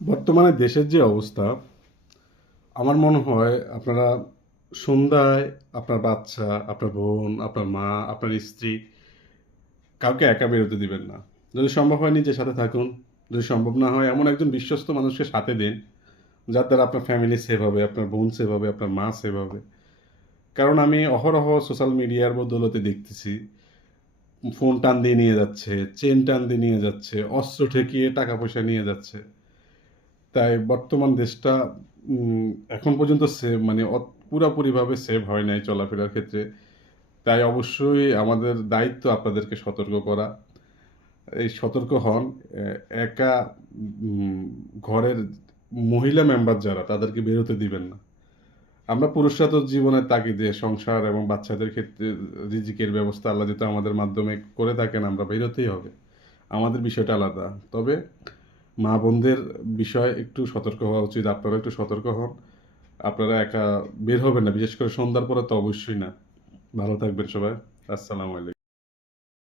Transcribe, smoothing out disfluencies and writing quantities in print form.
বর্তমানে দেশের যে অবস্থা, আমার মনে হয় আপনারা সন্ধ্যায় আপনার বাচ্চা, আপনার বোন, আপনার মা, আপনার স্ত্রী কাউকে একা বেরোতে দিবেন না। যদি সম্ভব হয় নিজের সাথে থাকুন। যদি সম্ভব না হয় এমন একজন বিশ্বস্ত মানুষকে সাথে দিন, যার দ্বারা আপনার ফ্যামিলি সেভ হবে, আপনার বোন সেভ হবে, আপনার মা সেভ হবে। কারণ আমি অহরহ সোশ্যাল মিডিয়ার বদৌলতে দেখতেছি, ফোন টান দিয়ে নিয়ে যাচ্ছে, চেন টান দিয়ে নিয়ে যাচ্ছে, অস্ত্র ঠেকিয়ে টাকা পয়সা নিয়ে যাচ্ছে। তাই বর্তমান দেশটা উম এখন পর্যন্ত মানে পুরাপুরিভাবে সেভ হয় নাই চলাফেরার ক্ষেত্রে। তাই অবশ্যই আমাদের দায়িত্ব আপনাদেরকে সতর্ক করা। এই সতর্ক হন। একা উম ঘরের মহিলা মেম্বার যারা তাদেরকে বেরোতে দিবেন না। আমরা পুরুষরা তো জীবনের তাগিদে সংসার এবং বাচ্চাদের ক্ষেত্রে রিজিকের ব্যবস্থা আল্লাহ যেহেতু আমাদের মাধ্যমে করে থাকেন, আমরা বেরোতেই হবে। আমাদের বিষয়টা আলাদা। তবে মা বোনদের বিষয়ে একটু সতর্ক হওয়া উচিত। আপনারা একটু সতর্ক হন। আপনারা একা বের হবেন না, বিশেষ করে সন্ধ্যার পরে তো অবশ্যই না। ভালো থাকবেন সবাই। আসসালামু আলাইকুম।